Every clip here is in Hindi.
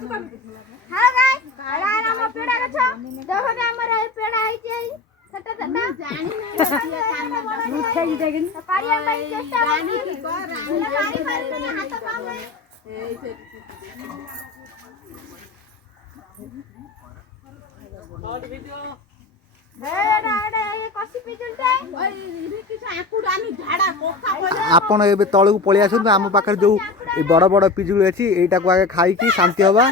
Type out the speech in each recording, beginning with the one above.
हां गाइस हम पेड़ा गछ देखो के हमर पेड़ा है छै सटा सटा जानी नहीं मुठे जी देगिन पारिया भाई चेष्टा रानी की कर रानी मारी हाथ काम है और वीडियो आपण ए तलू पलि आसतु आम पाखे जो बड़ बड़ पिजुली अच्छी यहीटा को आगे खाई शांति हवा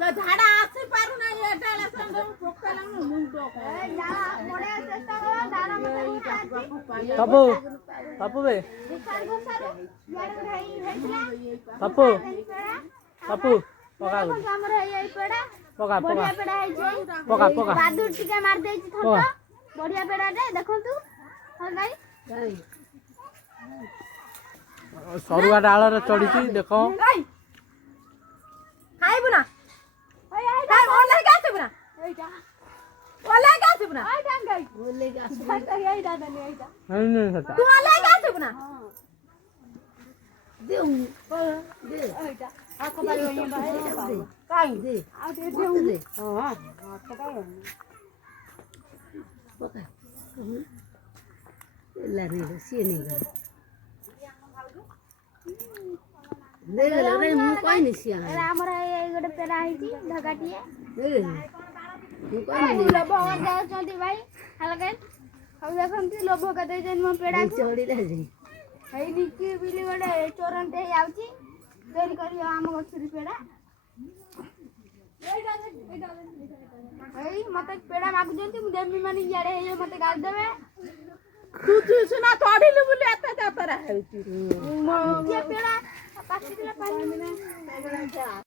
तो झाड़ा आसे पारु ना ये डाला संग पोकला मुंडो जाला पड़े चेष्टा करो दाना मत तपु तपु बे यार भाई हेला तपु तपु पका हमर एई पेड़ा पका बढ़िया पेड़ा है जे पका पका बादुर टिके मार देई छी थंटा बढ़िया पेड़ा दे देखंतु हां गाई सरुआ डाल रे चढ़ी छी देखो खाइबु ना ओले गाछ बुना एटा ओले गाछ बुना ओइ डांग गई ओले गाछ बुना एई दादा ने एटा नहीं सता तू ओले गाछ बुना दे दे एटा आको बाई ओय बाई काई दे आ दे दे हां पका पका लारी से नहीं गई दे रे मु कोई नहीं सिया रे हमर ए गोटे पेड़ा है छी धगाटिए दे मु कोई नहीं लोभ जाउ चंदी भाई हलके हम देखंती लोभ का दे जन म पेड़ा चोरी ले जे हई निकी बिली गोटे चोरनते आउची देरी करी हम गछरी पेड़ा हई मते पेड़ा मागु जंती मु देमी मानी याडे हे मते गाल देबे तू सुना तोड़िलु बुले एता जातरा है छी ये पेड़ा पाछी दिला पानी में